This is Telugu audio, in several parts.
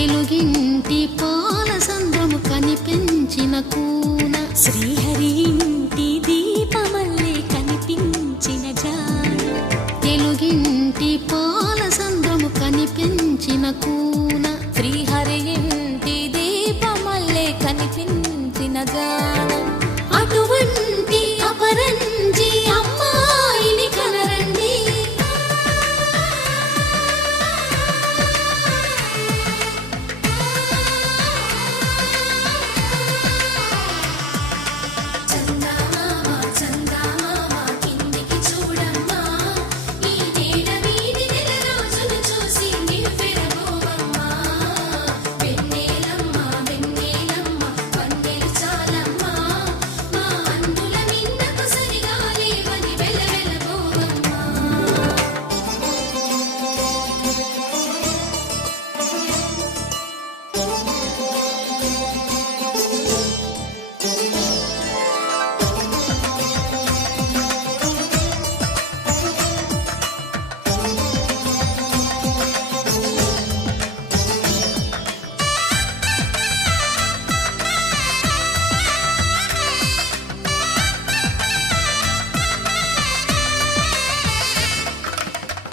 తెలుగింటి పాల సంద్రము కనిపించిన కూన. శ్రీహరి ఇంటి దీపమల్లే కనిపించిన జాడు తెలుగింటి పాల సంద్రము కనిపించిన కూన. శ్రీహరి ఇంటి దీపమల్లే కనిపించిన జానం. అటువంటి అపరంజి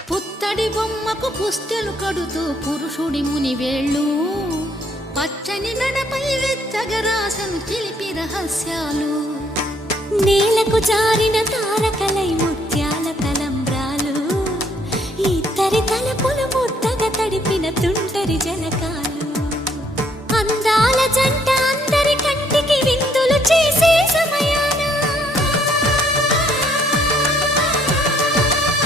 పుత్తడి బొమ్మకు పుస్తెలు కడుతూ పురుషుడి ముని వేళ్ళు పచ్చని మెడపై ఆకాశం చిలిపి రహస్యాలు. నేలకు జారిన తారకలై